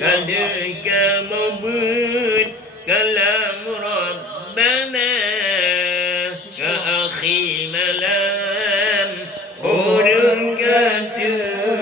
كذلك مبين كلام ربنا كأخي ملام أولك كذلك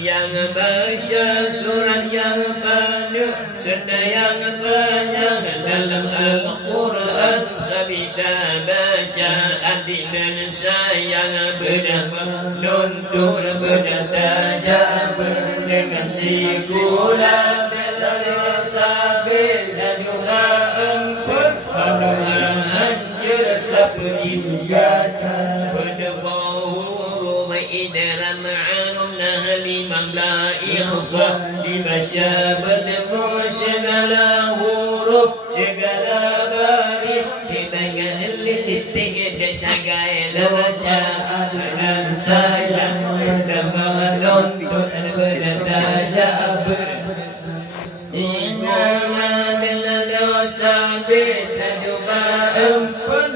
yang baca surat yang penuh serta yang panjang dalam Al-Quran, tapi tak baca arti dan sayang bedah menuntut bedah tajam dengan sikulah sabit dan juga emput pandangan hancur seperti gata berdebau idram liman la ikhfa dibaca bertemu segala huruf segala baris dibaca titik dan sagai baca dan sayang berdebau menuntut bedah inna billah sabit dan juga empun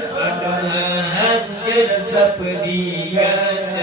bersepedian